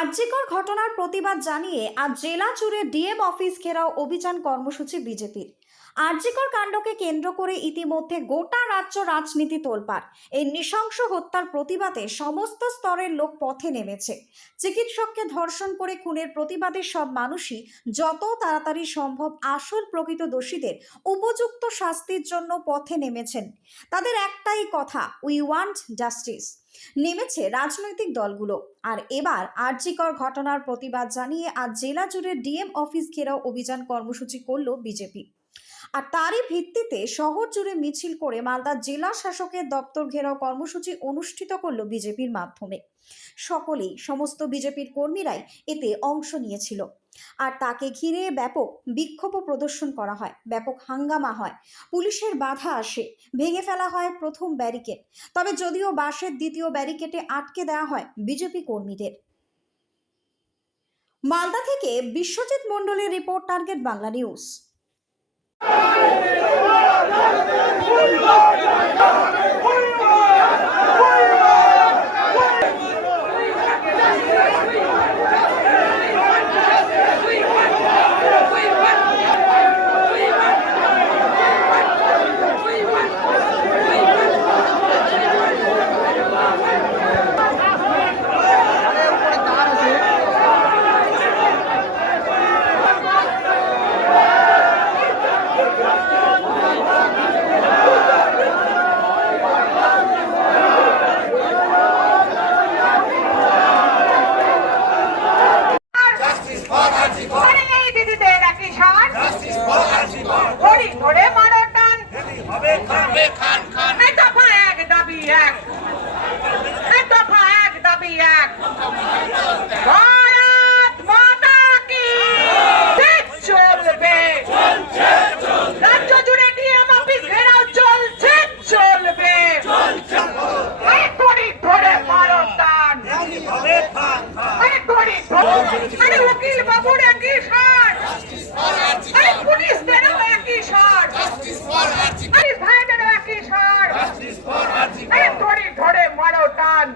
আরজিকর ঘটনার প্রতিবাদ জানিয়ে আজ জেলা জুড়ে ডিএম অফিস ঘেরাও অভিযান কর্মসূচি বিজেপির। আরজিকর কাণ্ডকে কেন্দ্র করে ইতিমধ্যে গোটা রাজ্য রাজনীতি তোলপাড়। এই নৃশংস হত্যার প্রতিবাদে সমস্ত স্তরের লোক পথে নেমেছে। চিকিৎসককে ধর্ষণ করে খুনের প্রতিবাদে সব মানুষই যত তাড়াতাড়ি সম্ভব আসল প্রকৃত দোষীদের উপযুক্ত শাস্তির জন্য পথে নেমেছেন। তাদের একটাই কথা, উই ওয়ান্ট জাস্টিস। নেমেছে রাজনৈতিক দলগুলো। আর এবার আরজিকর ঘটনার প্রতিবাদ জানিয়ে আজ জেলা জুড়ে ডিএম অফিস ঘেরাও অভিযান কর্মসূচি করল বিজেপি। আর তারই ভিত্তিতে শহর জুড়ে মিছিল করে মালদা জেলা শাসকের দপ্তর ঘেরাও কর্মসূচি অনুষ্ঠিত করল বিজেপির মাধ্যমে। সমস্ত বিজেপির কর্মীরাই এতে অংশ নিয়েছিল। আর তাকে ঘিরে ব্যাপক বিক্ষোভ প্রদর্শন করা হয়, ব্যাপক হাঙ্গামা হয়, পুলিশের বাধা আসে, ভেঙে ফেলা হয় প্রথম ব্যারিকেড। তবে যদিও বাসের দ্বিতীয় ব্যারিকেডে আটকে দেওয়া হয় বিজেপি কর্মীদের। মালদা থেকে বিশ্বজিৎ মণ্ডলের রিপোর্ট, টার্গেট বাংলা নিউজ। वकील बाबू की शॉट, पुलिस देना की शॉट, पुलिस भाई देना की शॉट, थोड़ी थोड़े मारो टान।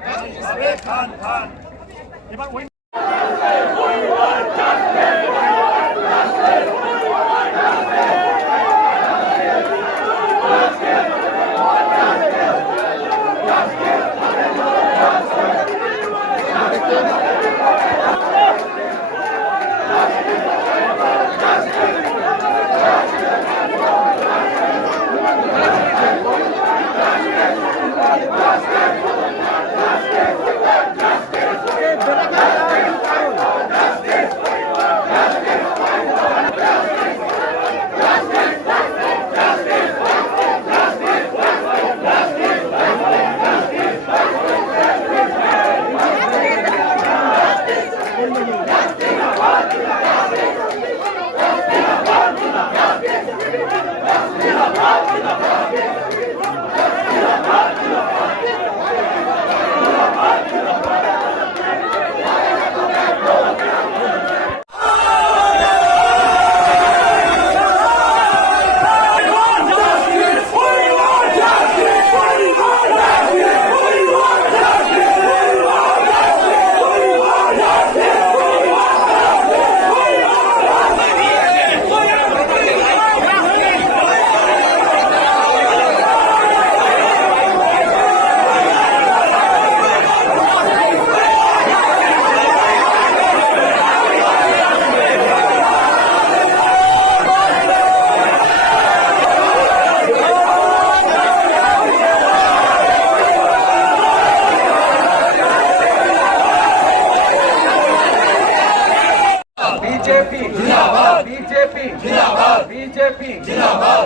बीजेपी जिंदाबाद, बीजेपी जिंदाबाद,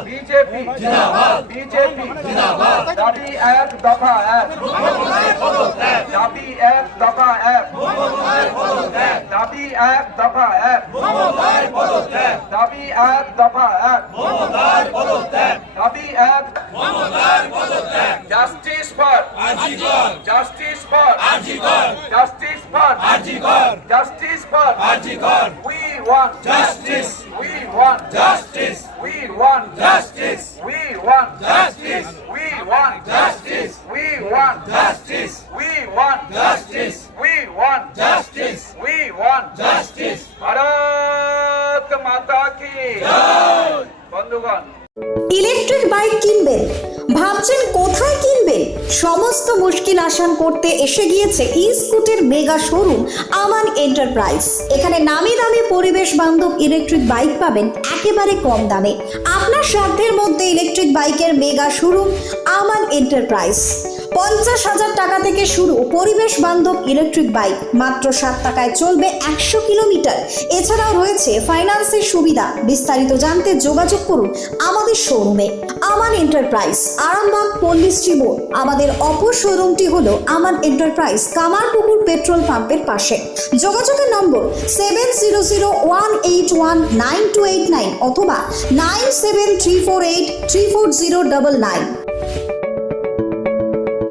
बीजेपी जिंदाबाद, बीजेपी जिंदाबाद। दाबी एक दफा एक, दाबी एक दफा एक, दाबी एक दफा एक, दाबी एक दफा एक, दाबी एक justice for RG Kar, justice for RG Kar, justice for RG Kar, justice for RG Kar. We want justice. We want justice. We want justice. We want justice. We want justice. We want justice. We want justice. We want justice. We want justice. Bharat Mata ki বন্ধুগণ, electric bike কিনবেন, ভাবছেন কোথায় কিনবেন? সমস্ত মুশকিল আসান করতে এসে গিয়েছে ই স্কুটের মেগা শোরুম আমান এন্টারপ্রাইজ। এখানে নামি দামি পরিবেশ বান্ধব ইলেকট্রিক বাইক পাবেন একেবারে কম দামে। আপনার সাধ্যের মধ্যে ইলেকট্রিক বাইকের মেগা শোরুম আমান এন্টারপ্রাইজ। 50,000 টাকা থেকে শুরু পরিবেশ বান্ধব ইলেকট্রিক বাইক, মাত্র 7 টাকায় চলবে 100 কিলোমিটার। এছাড়াও রয়েছে ফাইন্যান্সের সুবিধা। বিস্তারিত জানতে যোগাযোগ করুন আমাদের শোরুমে। আমান এন্টারপ্রাইজ, আরামবাগ পল্লীশ্রী মোড়। আমাদের অপর শোরুমটি হলো আমান এন্টারপ্রাইজ, কামারপুকুর পেট্রোল পাম্পের পাশে। যোগাযোগের নম্বর 7001819289 অথবা 9734834099।